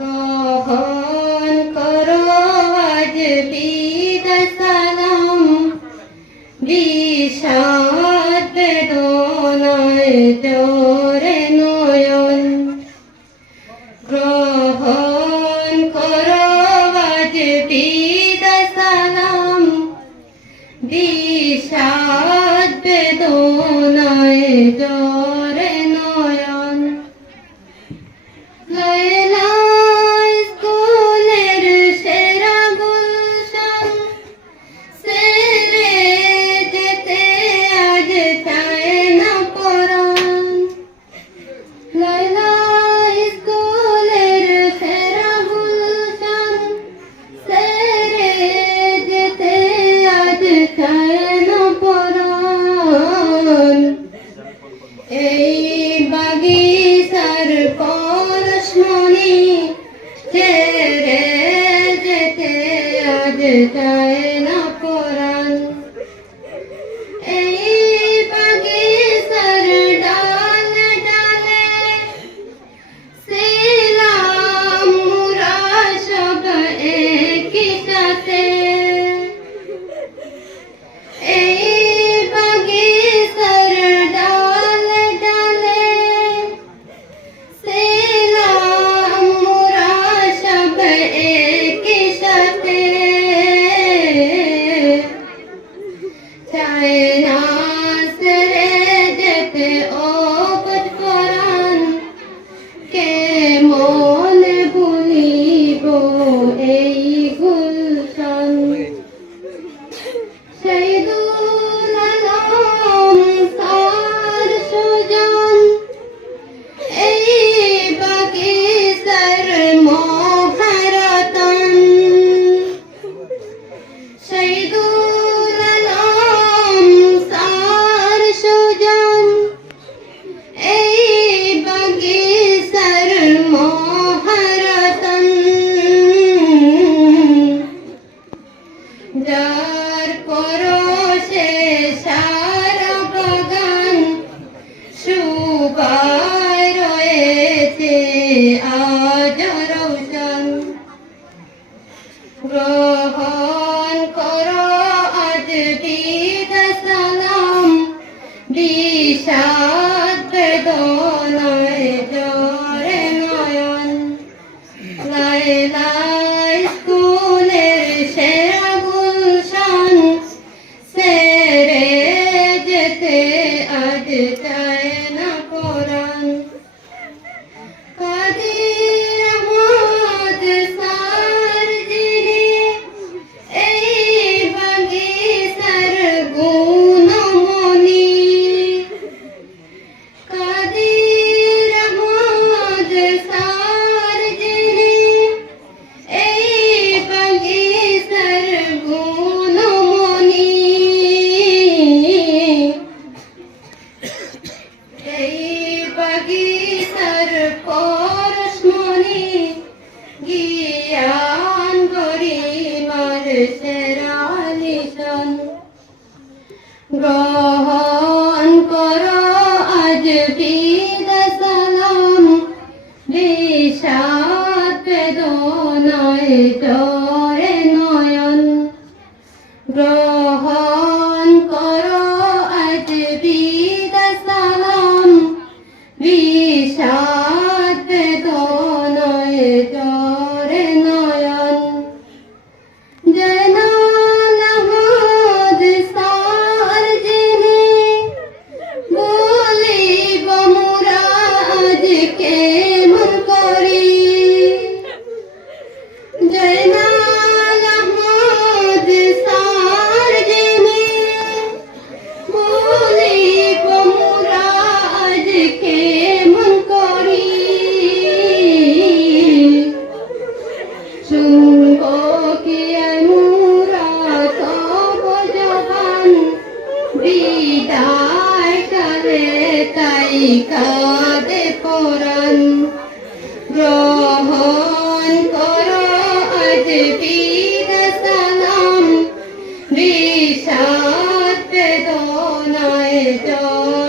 বহন করো আজ বিদ সালাম। বিষাদ দোনায় জোরে নয়ন। গ্রহণ করো আজ বিদ সালাম। বিষাদ দোনায় জোরে Bye. গ্রহণ করো আজ বিদ সালাম বিষাদ বেদনায় জোরে নয়ন। লাইলা Krishna কাঁদে পরাণ। গ্রহণ কর আজ সালাম বিষাদ বেদনায় জয়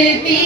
আজ